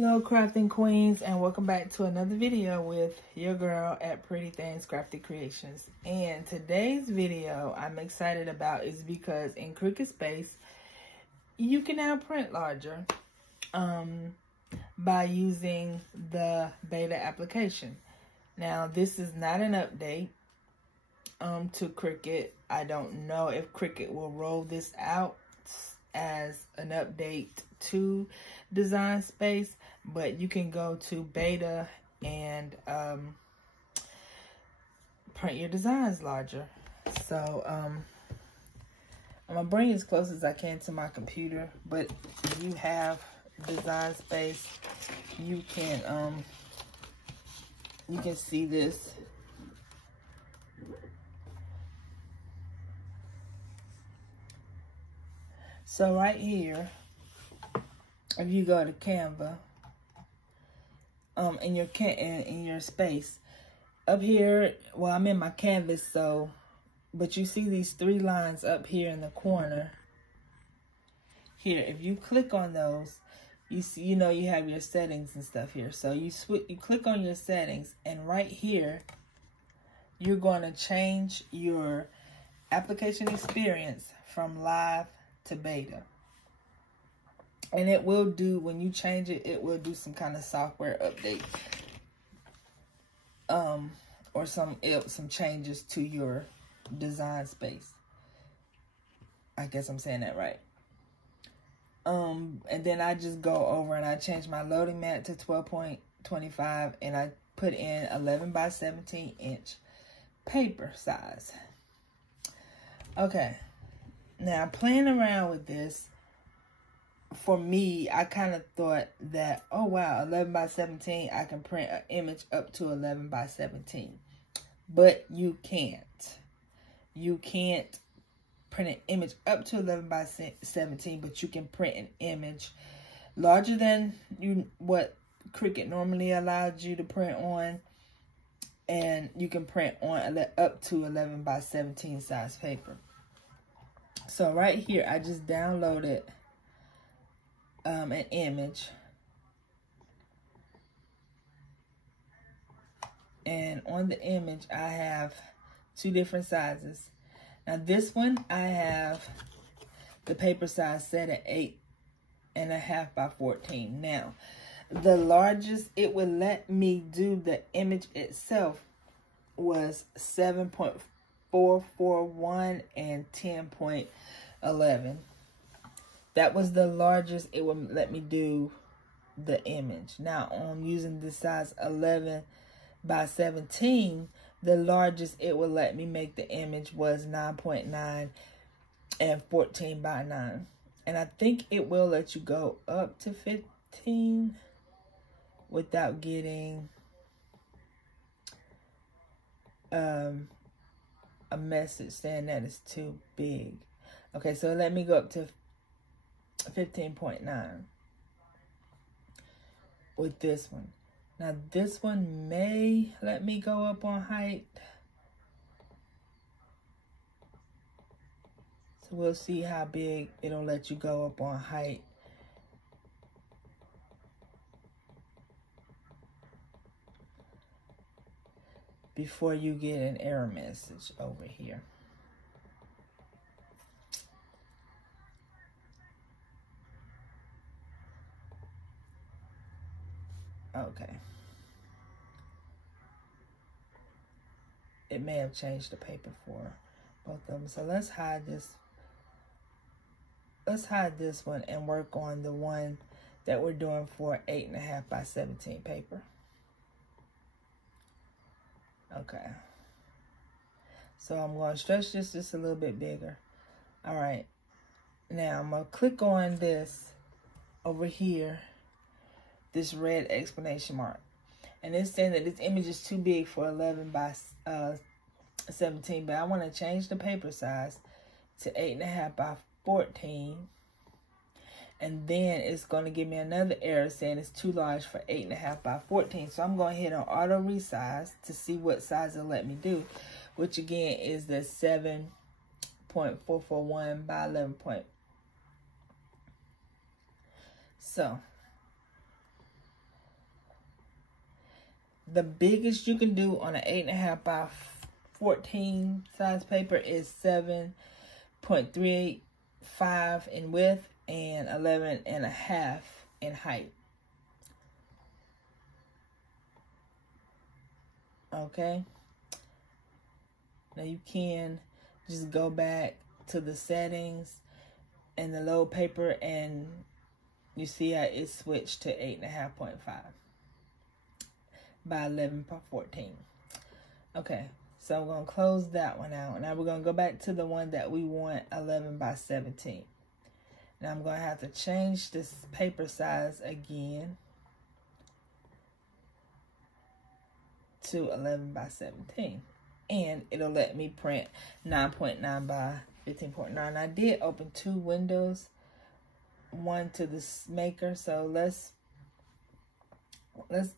Hello crafting queens, and welcome back to another video with your girl at Pretty Things Crafted Creations. And today's video I'm excited about is because in Cricut Space you can now print larger by using the beta application. Now this is not an update to Cricut. I don't know if Cricut will roll this out as an update to Design Space, but you can go to beta and print your designs larger. So I'm gonna bring it as close as I can to my computer, but if you have Design Space, you can see this. So right here, if you go to Canva, in your space, up here, well, I'm in my canvas, so, but you see these three lines up here in the corner. Here, if you click on those, you see, you have your settings and stuff here. So you click on your settings, and right here, you're going to change your application experience from live to beta. And it will do, when you change it, it will do some kind of software update. Or some changes to your Design Space. I guess I'm saying that right. And then I just go over and I change my loading mat to 12.25, and I put in 11 by 17 inch paper size. Okay. Now, playing around with this, for me, I kind of thought that, oh wow, 11 by 17, I can print an image up to 11 by 17. But you can't. You can't print an image up to 11 by 17, but you can print an image larger than what Cricut normally allows you to print on. And you can print on up to 11 by 17 size paper. So right here, I just downloaded an image, and on the image I have two different sizes. Now this one, I have the paper size set at 8.5 by 14. Now the largest it would let me do the image itself was 7.441 and 10.11. That was the largest it would let me do the image. Now, I'm using this size 11 by 17. The largest it would let me make the image was 9.9 and 14 by 9. And I think it will let you go up to 15 without getting a message saying that it's too big. Okay, so let me go up to 15.9 with this one. Now this one may let me go up on height. So we'll see how big it'll let you go up on height. Before you get an error message over here. Okay. It may have changed the paper for both of them. So let's hide this. Let's hide this one and work on the one that we're doing for 8.5 by 17 paper. Okay. So I'm going to stretch this just a little bit bigger. All right. Now I'm going to click on this over here. This red exclamation mark, and it's saying that this image is too big for 11 by 17, but I want to change the paper size to 8.5 by 14, and then it's going to give me another error saying it's too large for 8.5 by 14. So I'm going to hit on auto resize to see what size it'll let me do, which again is the 7.441 by 11. So The biggest you can do on an 8.5 by 14 size paper is 7.385 in width and 11.5 in height. Okay. Now you can just go back to the settings and the load paper, and you see how it switched to 8.5.5 by 11 by 14. Okay, so I'm going to close that one out. Now we're going to go back to the one that we want, 11 by 17. Now I'm going to have to change this paper size again to 11 by 17. And it'll let me print 9.9 by 15.9. I did open 2 windows, one to this maker, so let's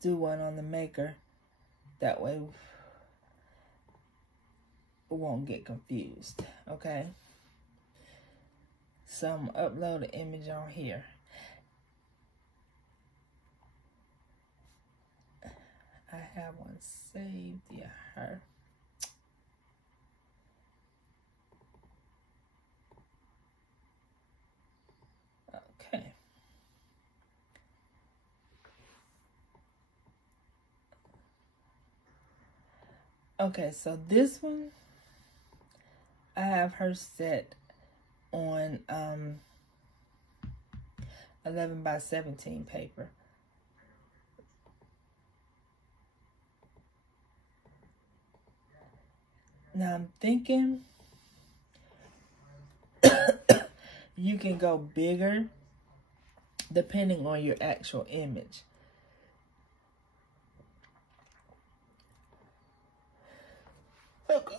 do one on the maker. That way we won't get confused. Okay, so I'm gonna upload an image on here. I have one saved. Yeah, her. Okay. Okay, so this one, I have her set on 11 by 17 paper. Now I'm thinking you can go bigger depending on your actual image. Okay.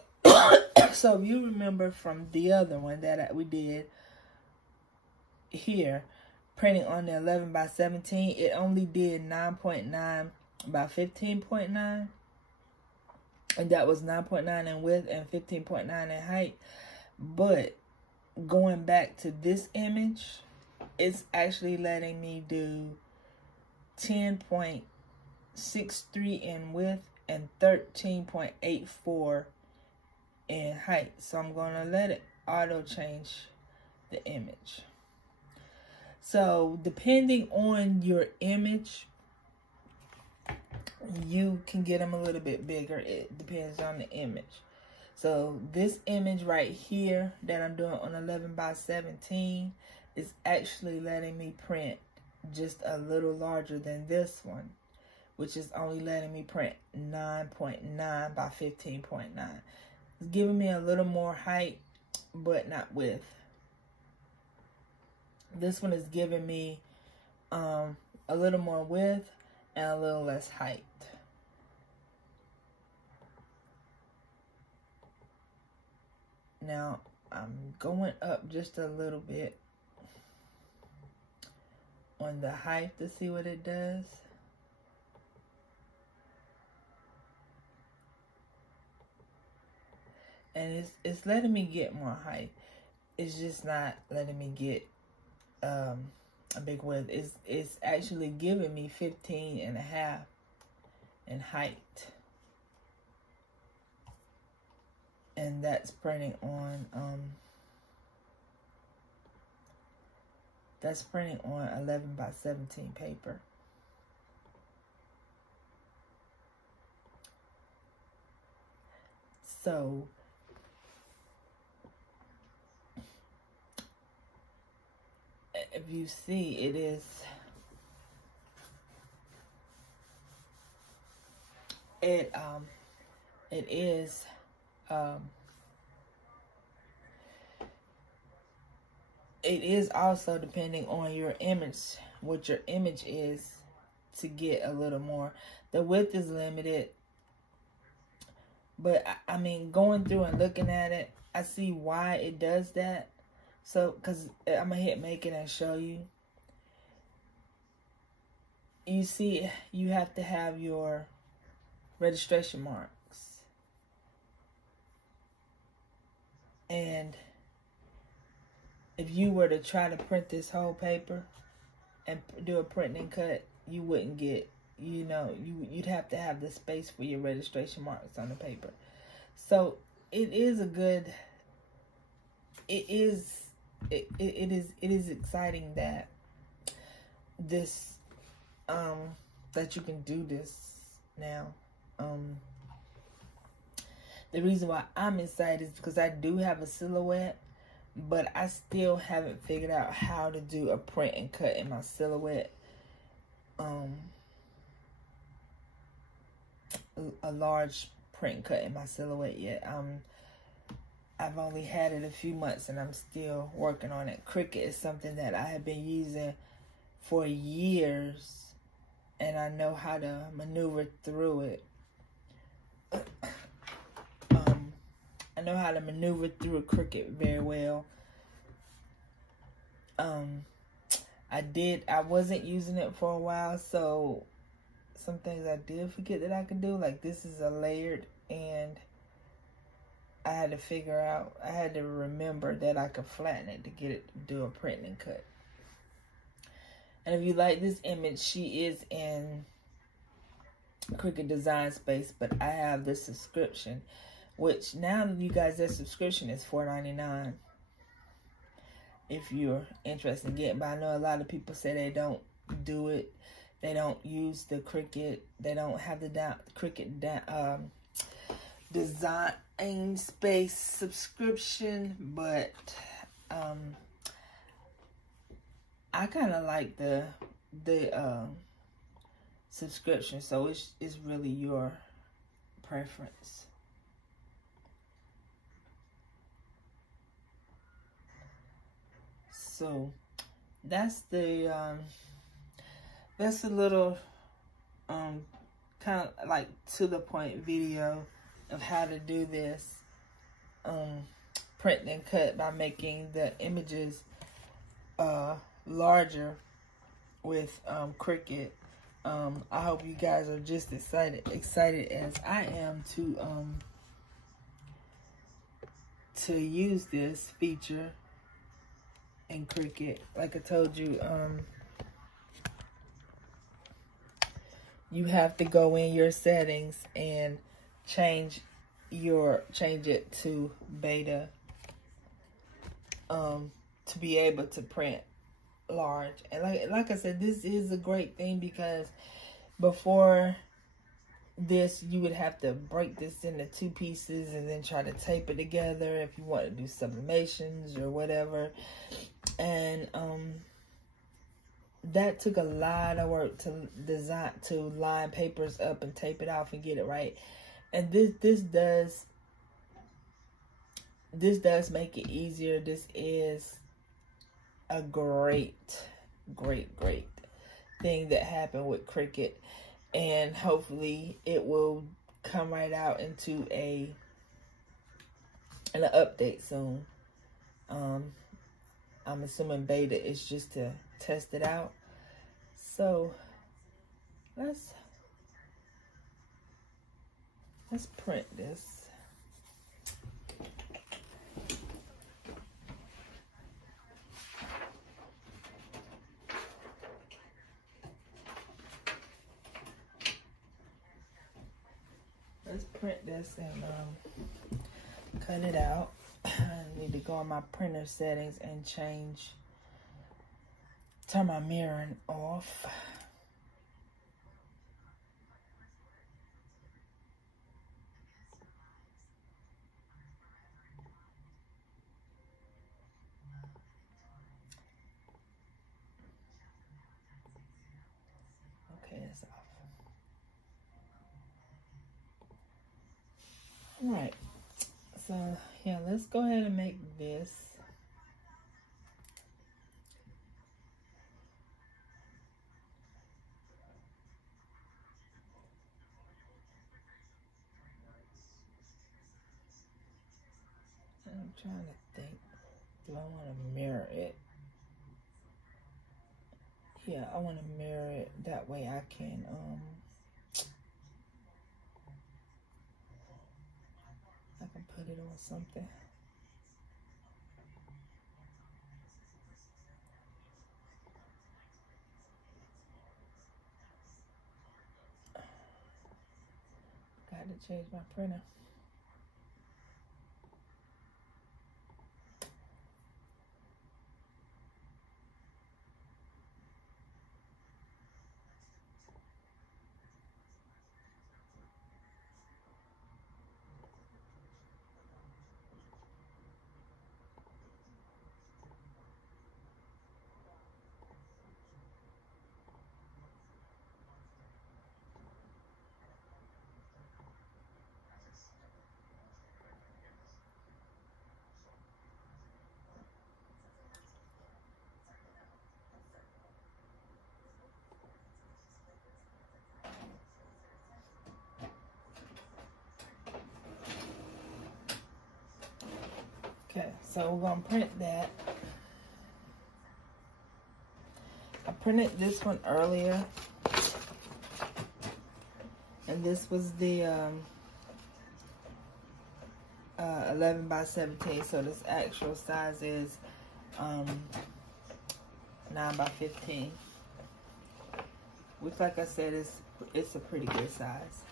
So if you remember from the other one that we did here, printing on the 11 by 17, it only did 9.9 by 15.9. And that was 9.9 in width and 15.9 in height. But going back to this image, it's actually letting me do 10.63 in width and 13.84 in height. So I'm going to let it auto change the image. So depending on your image, you can get them a little bit bigger. It depends on the image. So this image right here that I'm doing on 11 by 17 is actually letting me print just a little larger than this one, which is only letting me print 9.9 by 15.9. It's giving me a little more height, but not width. This one is giving me a little more width and a little less height. Now I'm going up just a little bit on the height to see what it does. And it's letting me get more height. It's just not letting me get a big width. It's actually giving me 15.5 in height. And that's printing on 11 by 17 paper. So if you see, it is it is also depending on your image, what your image is, to get a little more. The width is limited, but I mean, going through and looking at it, I see why it does that. So, because I'm going to hit make it and show you. You see, you have to have your registration marks. And if you were to try to print this whole paper and do a print and cut, you wouldn't get you know, you'd have to have the space for your registration marks on the paper. So it is a good, it is exciting that this, that you can do this now. The reason why I'm excited is because I do have a silhouette, but I still haven't figured out how to do a print and cut in my silhouette. A large print and cut in my silhouette yet. I've only had it a few months and I'm still working on it. Cricut is something that I have been using for years, and I know how to maneuver through it. I know how to maneuver through a Cricut very well. I wasn't using it for a while, so some things I did forget that I could do. Like, this is a layered, and I had to remember that I could flatten it to get it to do a print and cut. And if you like this image, she is in Cricut Design Space, but I have the subscription, which now you guys, that subscription is $4.99 if you're interested in getting. But I know a lot of people say they don't do it. They don't use the Cricut. They don't have the Cricut Design Space subscription, but I kind of like the subscription, so it's really your preference. So that's the that's a little kind of like to the point video of how to do this print and cut by making the images larger with Cricut. I hope you guys are just excited as I am to use this feature in Cricut. Like I told you, you have to go in your settings and change it to beta to be able to print large. And like I said, this is a great thing, because before this you would have to break this into 2 pieces and then try to tape it together if you want to do sublimations or whatever. And that took a lot of work to design, to line papers up and tape it off and get it right. And this does make it easier. This is a great thing that happened with Cricut, and hopefully it will come right out into an update soon. I'm assuming beta is just to test it out. So let's print this. Let's print this and cut it out. I need to go on my printer settings and turn my mirroring off. Okay, it's off. All right, so yeah, let's go ahead and make this. I'm trying to think, do I want to mirror it? Yeah, I want to mirror it, that way I can put it on something. change my printer. Okay, so we're gonna print that. I printed this one earlier, and this was the 11 by 17. So this actual size is 9 by 15, which, like I said, it's a pretty good size.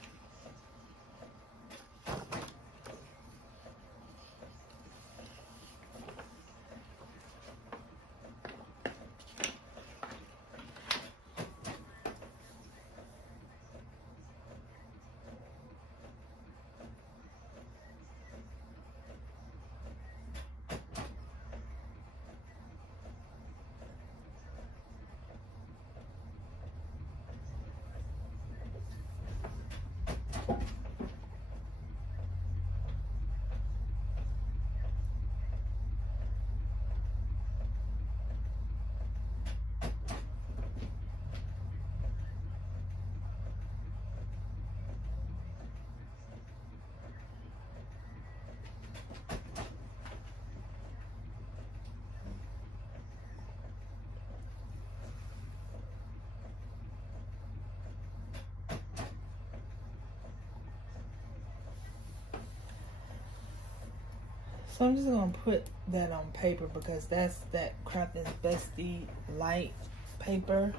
So I'm just gonna put that on paper because that's that Crafting Bestie light paper.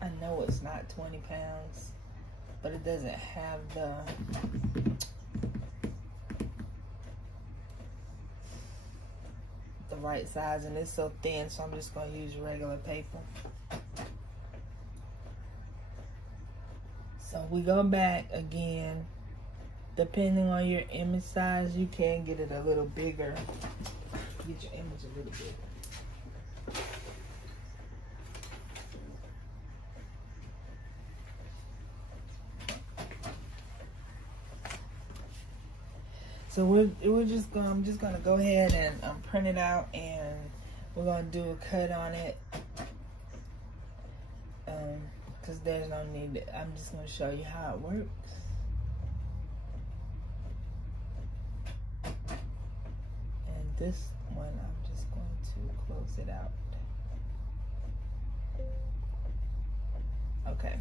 I know it's not 20 pounds, but it doesn't have the right size, and it's so thin, so I'm just gonna use regular paper. So we go back again. Depending on your image size, you can get it a little bigger. Get your image a little bigger. So I'm just gonna go ahead and print it out, and we're gonna do a cut on it. Cause there's no need. I'm just gonna show you how it works. This one, I'm just going to close it out. Okay.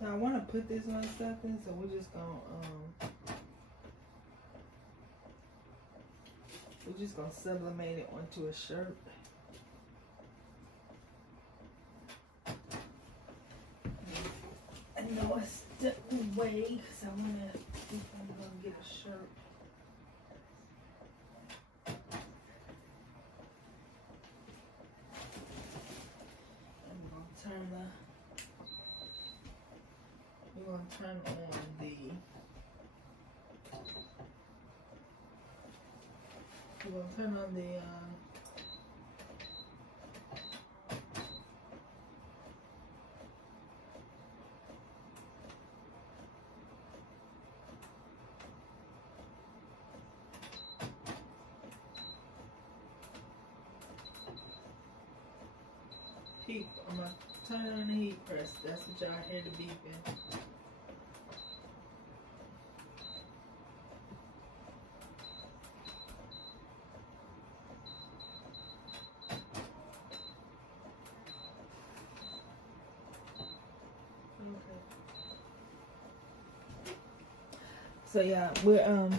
So I want to put this on something, so we're just gonna sublimate it onto a shirt. I know I stepped away because I want to see if I'm gonna get a shirt. We're going to turn on the heat. I'm gonna turn on the heat press. That's what y'all hear the beeping. So yeah, we're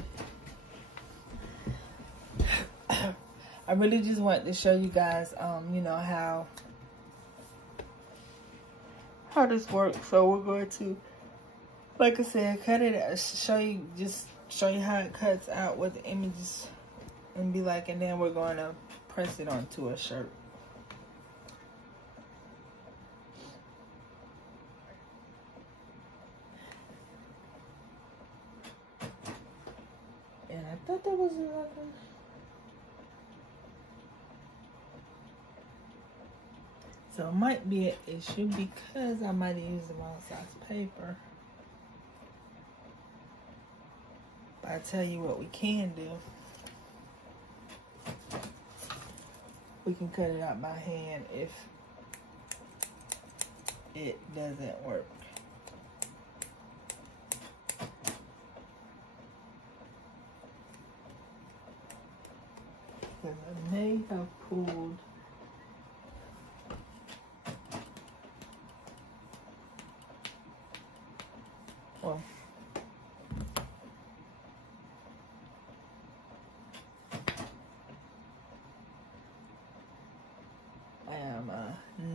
I really just wanted to show you guys you know how this works. So we're going to, like I said, cut it out, show you how it cuts out with the images and be like, and then we're going to press it onto a shirt. And I thought that was another. So it might be an issue because I might have used the wrong size paper. But I tell you what we can do. We can cut it out by hand if it doesn't work. Because I may have pulled I am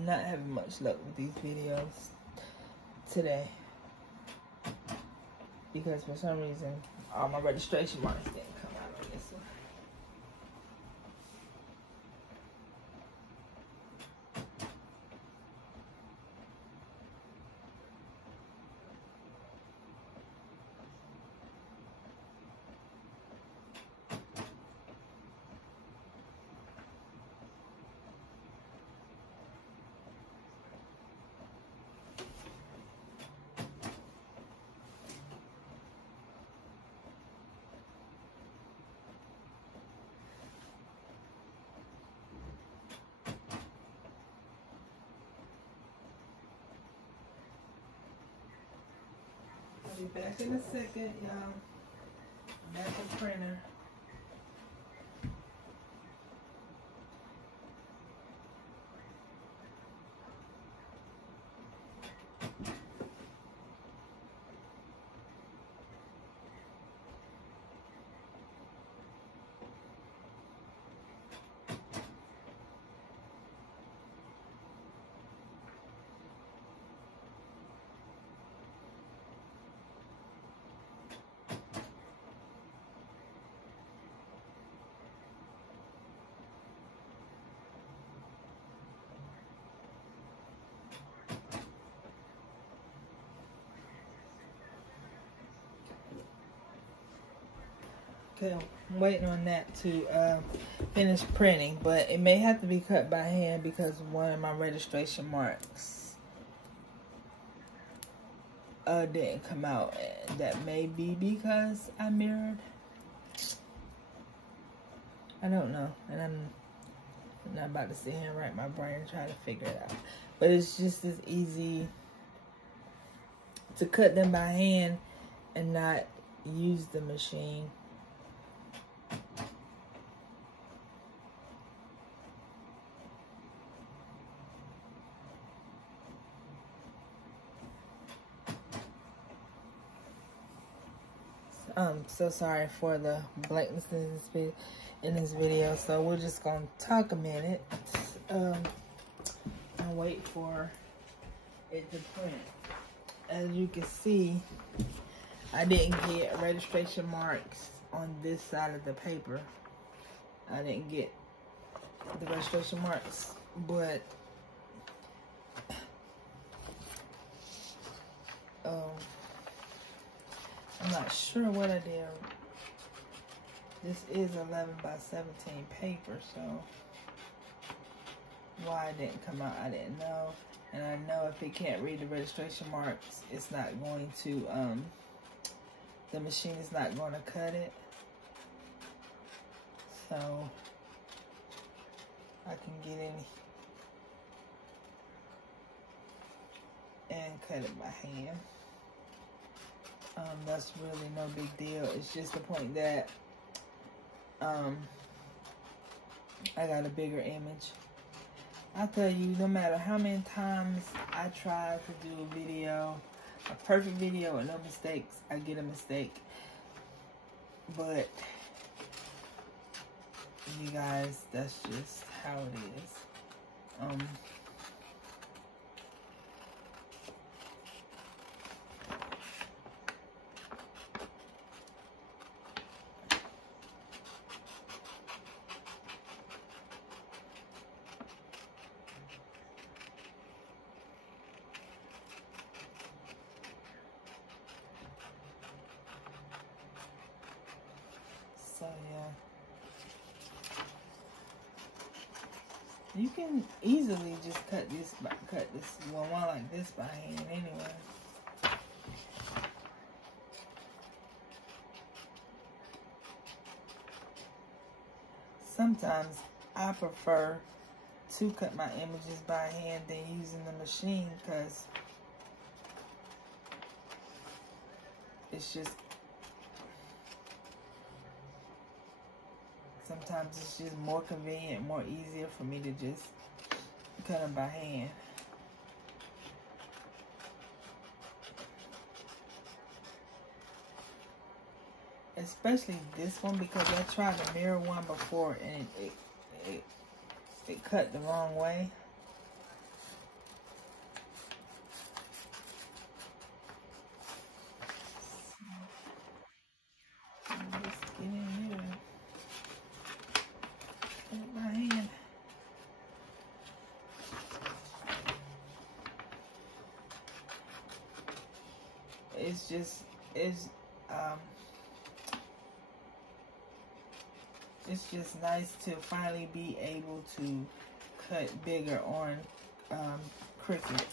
not having much luck with these videos today because for some reason all my registration marks didn't come out on this one. I'll be back in a second, y'all. Back at the printer. Okay, I'm waiting on that to finish printing, but it may have to be cut by hand because one of my registration marks didn't come out. And that may be because I mirrored. I don't know, and I'm not about to sit here and rack my brain and try to figure it out. But it's just as easy to cut them by hand and not use the machine. I'm so sorry for the blankness in this video. So we're just gonna talk a minute and wait for it to print. As you can see, I didn't get registration marks on this side of the paper. I didn't get the registration marks, but I'm not sure what I did. This is 11 by 17 paper, so why it didn't come out, I didn't know. And I know if it can't read the registration marks, it's not going to, the machine is not going to cut it. So I can get in cut it by hand. That's really no big deal. It's just the point that I got a bigger image. I tell you, no matter how many times I try to do a video, a perfect video with no mistakes, I get a mistake. But you guys, that's just how it is. So yeah, you can easily just cut this one like this by hand anyway. Sometimes I prefer to cut my images by hand than using the machine, because it's just sometimes it's just more convenient, more easier for me to just cut them by hand. Especially this one, because I tried to mirror one before and it cut the wrong way. Just get in here. Cut it by hand. It's just nice to finally be able to cut bigger on Cricut,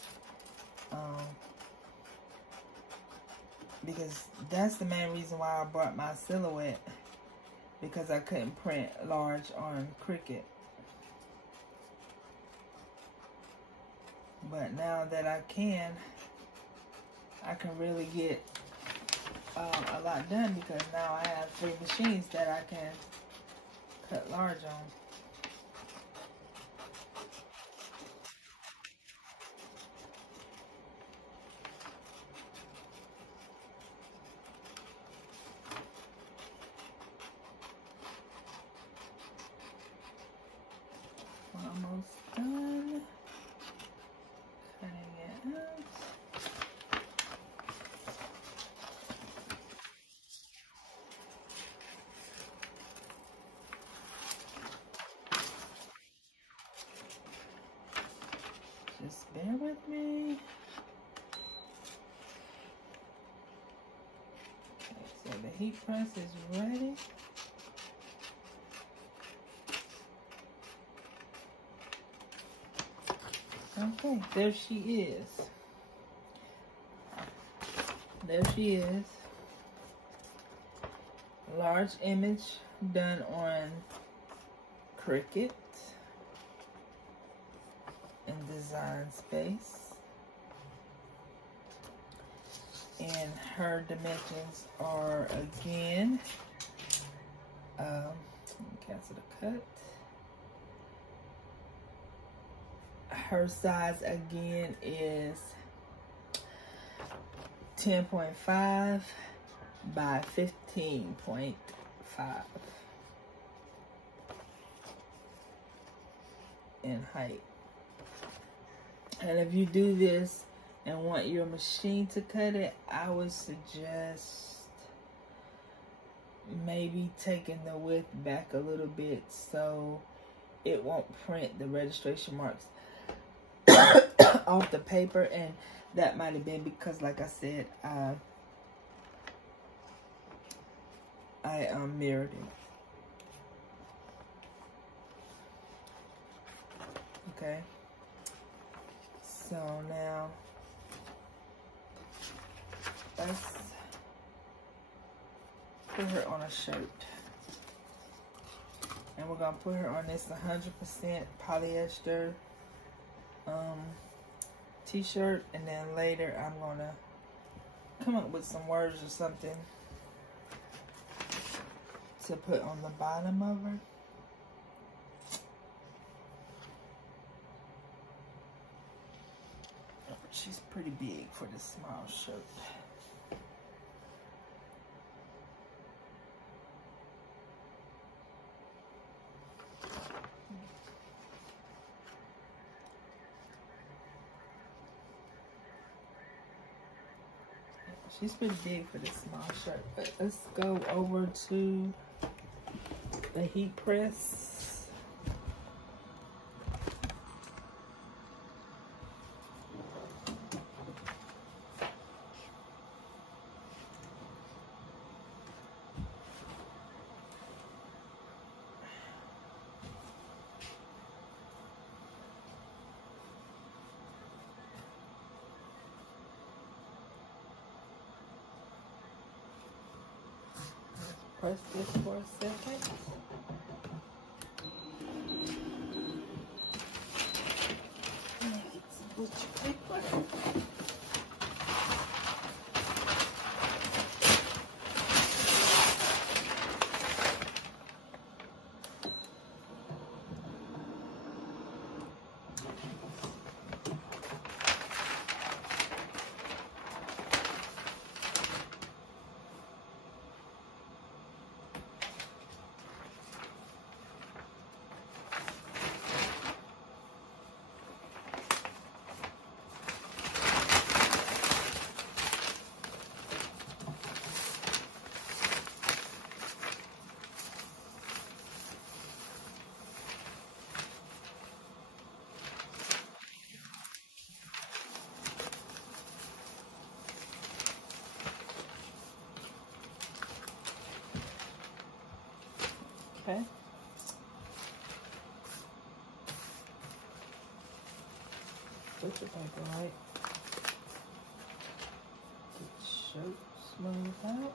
because that's the main reason why I bought my silhouette, because I couldn't print large on Cricut. But now that I can really get a lot done, because now I have 3 machines that I can cut large on. Almost done cutting it out. Just bear with me. Okay, so the heat press is ready. Okay, there she is. There she is. Large image done on Cricut in Design Space. And her dimensions are, again, cancel the cut. Her size again is 10.5 by 15.5 in height. And if you do this and want your machine to cut it, I would suggest maybe taking the width back a little bit so it won't print the registration marks off the paper. And that might have been because, like I said, I mirrored it. Okay, so now let's put her on a shirt, and we're gonna put her on this 100% polyester t-shirt, and then later I'm gonna come up with some words or something to put on the bottom of her. She's pretty big for this small shirt. She's pretty big for this small shirt, but let's go over to the heat press. Press this for a second. Get some butcher paper. Okay. Butcher paper, right? Get shirt smooth out.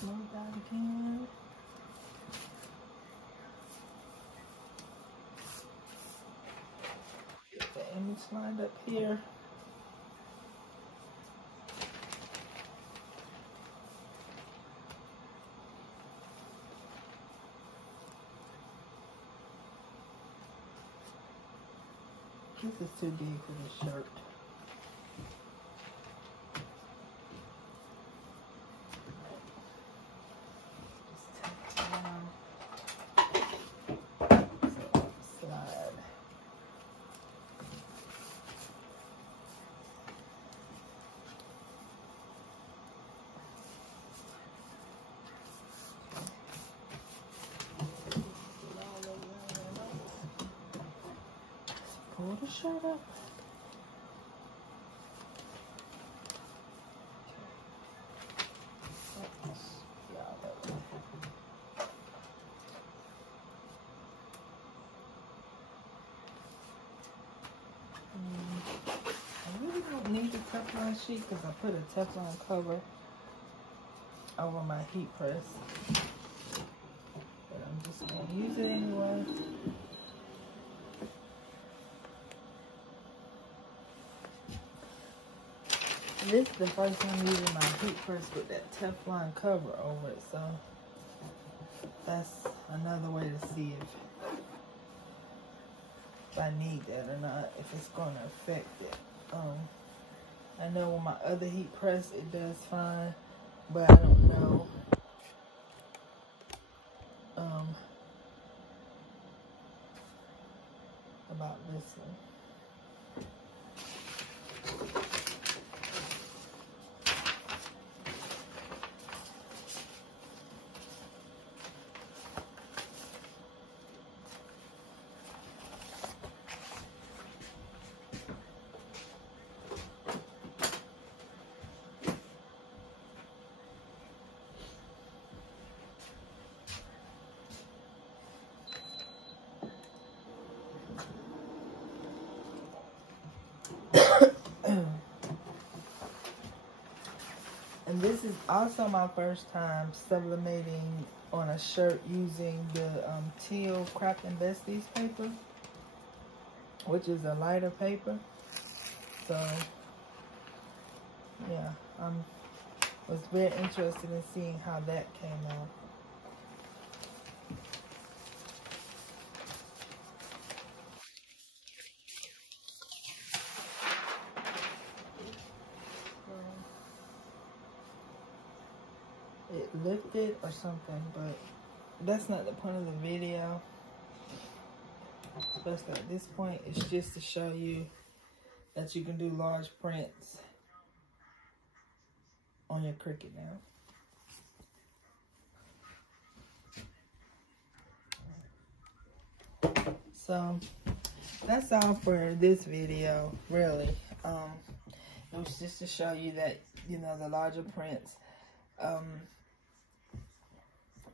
Smooth out again. Get the image lined up here. This is too big for this shirt. Pull the shirt up. I really don't need the Teflon sheet because I put a Teflon cover over my heat press. But I'm just going to use it anyway. This is the first time using my heat press with that Teflon cover over it, so that's another way to see if I need that or not, if it's going to affect it. I know with my other heat press it does fine, but I don't know about this one. And this is also my first time sublimating on a shirt using the teal Craft and Besties paper, which is a lighter paper. So yeah, was very interested in seeing how that came out. It lifted or something, but that's not the point of the video. Especially at this point, it's just to show you that you can do large prints on your Cricut now. So that's all for this video, really. It was just to show you that, you know, the larger prints.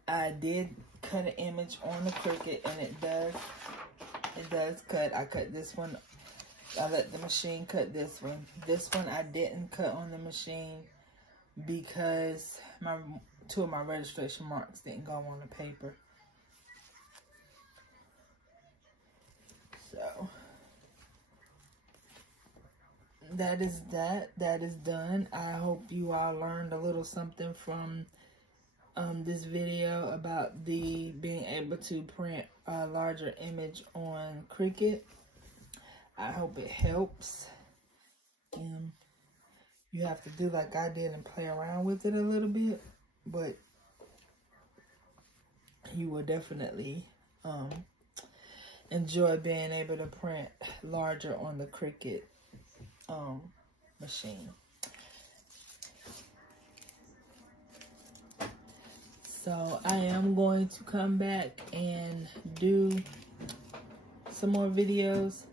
I did cut an image on the Cricut, and it does cut. I cut this one. I let the machine cut this one. This one I didn't cut on the machine because two of my registration marks didn't go on the paper. So that is that. That is done. I hope you all learned a little something from this video about being able to print a larger image on Cricut. I hope it helps. You have to do like I did and play around with it a little bit, but you will definitely enjoy being able to print larger on the Cricut machine. So I am going to come back and do some more videos.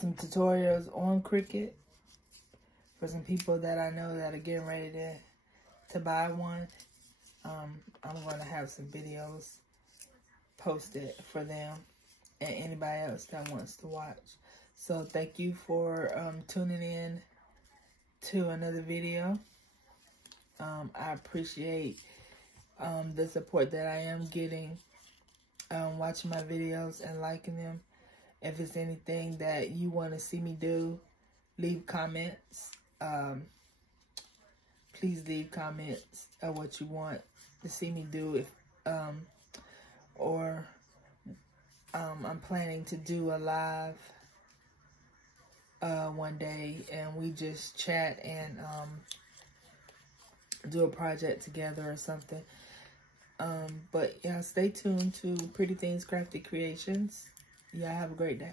Some tutorials on Cricut for some people that I know that are getting ready to buy one. I'm going to have some videos posted for them and anybody else that wants to watch. So thank you for tuning in to another video. I appreciate the support that I am getting, watching my videos and liking them. If it's anything that you want to see me do, leave comments. Please leave comments of what you want to see me do. I'm planning to do a live one day, and we just chat and do a project together or something. But yeah, stay tuned to Pretty Things Crafted Creations. Y'all have a great day.